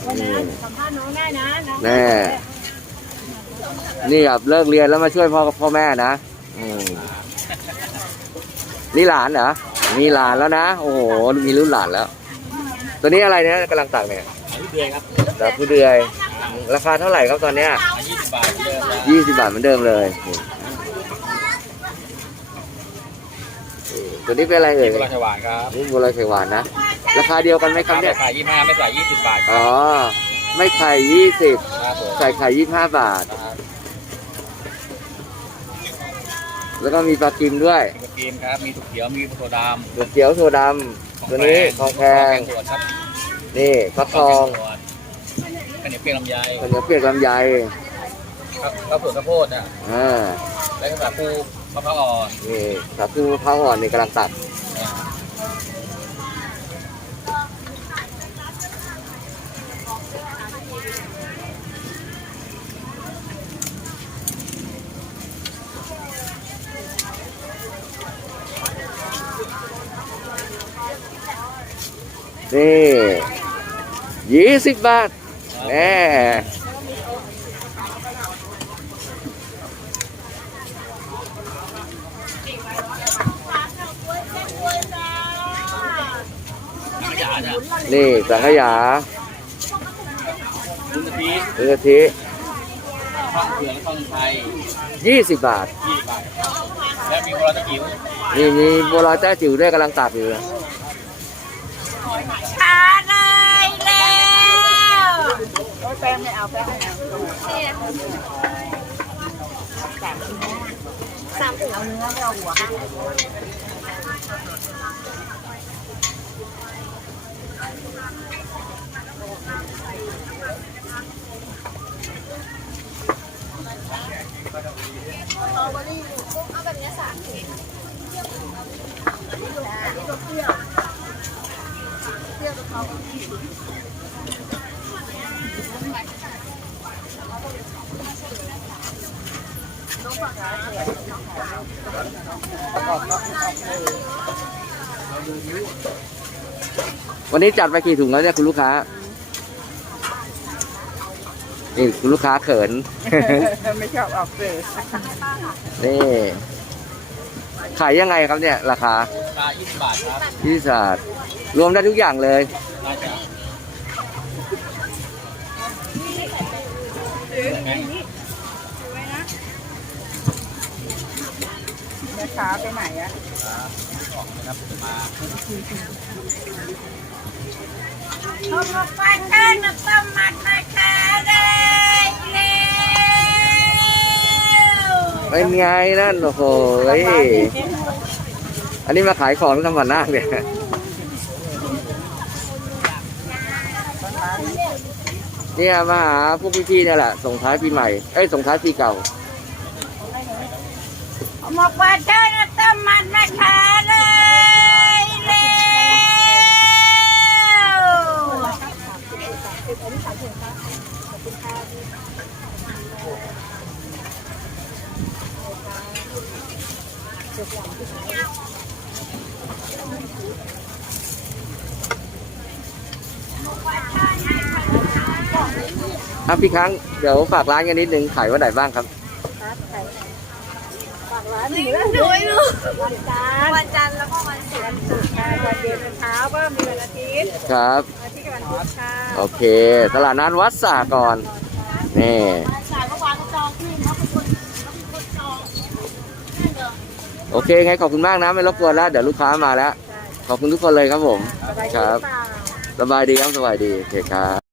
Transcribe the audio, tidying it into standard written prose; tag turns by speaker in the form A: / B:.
A: วันนั้นสัมภาษณ์น้องได้นะ
B: แน่นี่แบบเลิกเรียนแล้วมาช่วยพ่อแม่นะนี่หลานเหรอมีหลานแล้วนะโอ้โหมีรุ่นหลานแล้วตัวนี้อะไรเนี่ยกำลังตักเนี่ย
C: ผู้เดือยครับ
B: แต่ผู้เดือยราคาเท่าไหร่ครับตอนเนี้ย
C: 20 บาทเดิม
B: 20 บาทเหมือนเดิมเลยตัวนี้เป็นอะไรเอ่ย
C: บัวลอยไข่หวานครับ
B: นี่บัวลอยไข่หวานนะราคาเดียวกันไหมครับเนี่ย
C: ขาย25ไม่ใส่20 บาท
B: อ๋อไม่ไข่20ใส่ไข่25 บาทแล้วก็มีปลากิมด้วย
C: มีปลากิมครับมีถั่วเขียวมีโซดา
B: ถั่วเขียวโซดำตัวนี้ทองแพงนี่ฟักทอง
C: ข้าวเหนียวเปียกลำไย
B: ข้าวเหนียวเปียกลำไย
C: ข้าวเปลือกข้าวโพดอ่ะแล้วก็สาคูมะพร้าวอ่อน
B: นี่สาคูมะพร้าวอ่อนนี่กำลังตัดนี่20 บาทแน่นี่สังขยา
C: วุ้นกะทิ
B: ข้าวเผือก
C: และข้าวไทย
B: 20 บาท
C: แล้วมีโบราณตะกิ้ว
B: นี่มีบัวลอยแต้จิ๋วด้วยกำลังตัดอยู่
A: เลยแล้วแป้งไม่เอาแป้งไม่เอา3 ถุงเอาเนื้อไม่เอาหัวเอาแบบนี้3 ถุงเปรี้ยวกับเขา
B: วันนี้จัดไปกี่ถุงแล้วเนี่ยคุณลูกค้านี่คุณลูกค้าเขิน
A: ไม่ชอบออกสื่อ
B: นี่ขายยังไงครับเนี่ยราคา
C: 20 บาทครับ
B: 20 บาทรวมได้ทุกอย่างเลย
A: แม่ค้าไปไหนอะ
C: นะครับมา
A: ขอบคุณป้าเชิญมาต้มมัดนะคะเลย
B: เป็นไงนั่นโอ้โหอันนี้มาขายของทำหมันหน้าเนี่ยเนี่ยมาหาพวกพี่ๆเนี่ยแหละส่งท้ายปีใหม่ส่งท้ายปีเก่า
A: หมกปลาเชิญมาต้มมัดนะคะเลย
B: พี่ครั้งเดี๋ยวฝากร้านกันนิดนึงขายวันไหนบ้างครับ
A: ฝากร้านไม่รู้วันจันทร์แล้วก็วันศุกร์วันเย็นวันเช้าก็มีวันอาทิตย์
B: ครับ
A: ที่วันพุธค่ะ
B: โอเคตลาดนัดวัดสากรนี่โอเคไงขอบคุณมากนะไม่รบกวนแล้วเดี๋ยวลูกค้ามาแล้วขอบคุณทุกคนเลยครับผมครับสบายดีครับสบายดีโอเคครับ